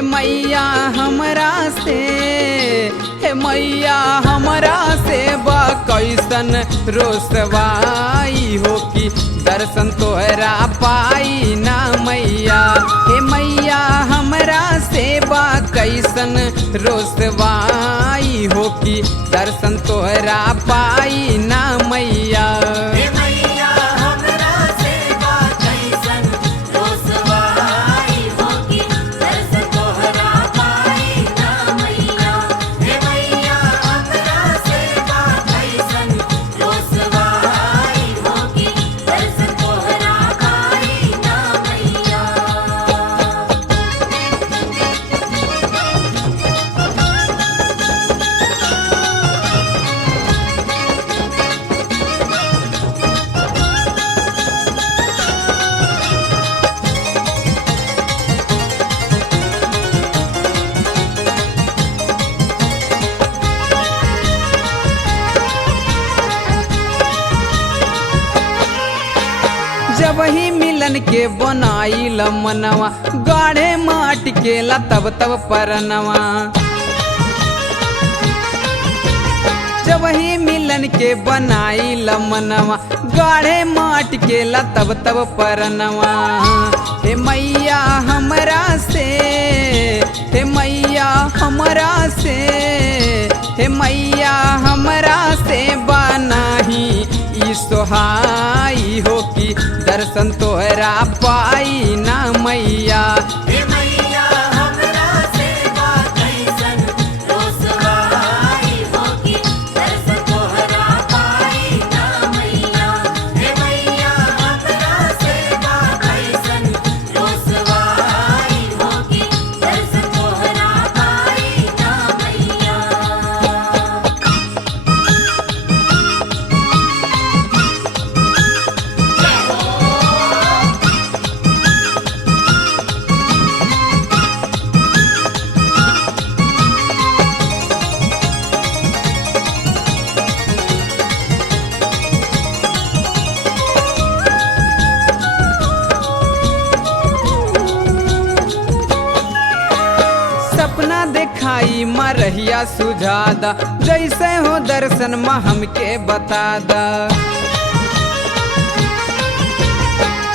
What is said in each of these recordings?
हे मैया हमरा से, हे मैया हमरा से बा कैसन रोसवाई हो कि दर्शन तोहरा पाई ना मैया। हे मैया हमरा से बा कैसन रोसवाई हो कि दर्शन तोहरा पाई ना मैया। जब ही मिलन के बनाई मनवा गाढ़े माट के तब तब परनवा। जब ही मिलन के बनाई मनवा गाढ़े माट के तब तब परनवा। हे मैया हमरा से, हे मैया हमरा से, हे मैया हमरा से बनाही ई सोहाई हो कि दर्शन तोहरा पाई ना मैया। हे मैया हमरा से बा कैसन रोसवाई हो कि दर्शन तोहरा पाई ना मैया। हे मैया हमरा से बा कैसन रोसवाई हो कि दर्शन तोहरा पाई ना मैया। सपना दिखाई मरहिया सुझादा, जैसे हो दर्शन में हमके बतादा।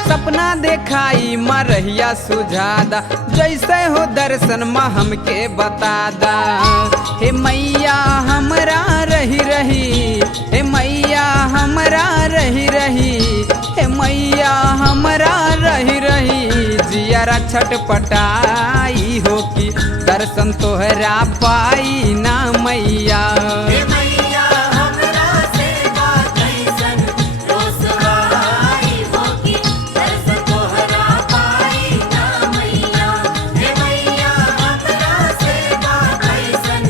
सपना दिखाई मरहिया सुझादा, जैसे हो दर्शन में हमके बतादा। हे मैया हमरा रही रही, हे मैया हमरा रही रही, हे मैया हमरा रही रही जियरा छटपटाई हो कि दर्शन तोहरा पाई ना मैया। हे मैया हमरा से बा कैसन रोसवाई हो कि दर्शन तोहरा पाई ना मैया। हे मैया हमरा से बा कैसन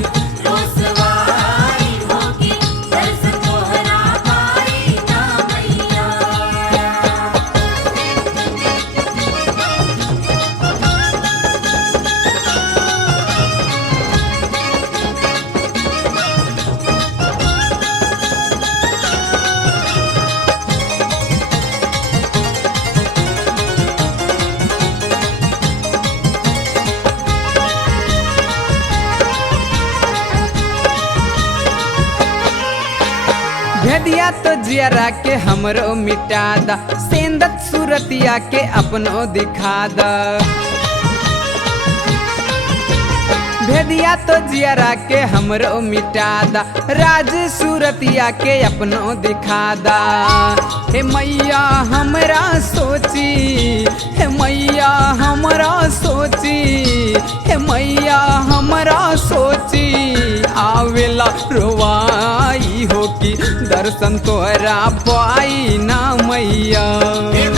रोसवाई हो कि दर्शन तोहरा पाई ना मैया। भेदिया तो जियरा के हमरो मिटादा, सेंदत सूरतिया के अपनो दिखादा। भेदिया तो जियरा के हमरो मिटादा, राज सूरतिया के अपनो दिखादा। हे मैया हमरा सोची, हे मैया हमरा सोची, हे मैया हमरा सोची आवेला रोवाई हो कि दर्शन तोहरा पाई ना मैया। हे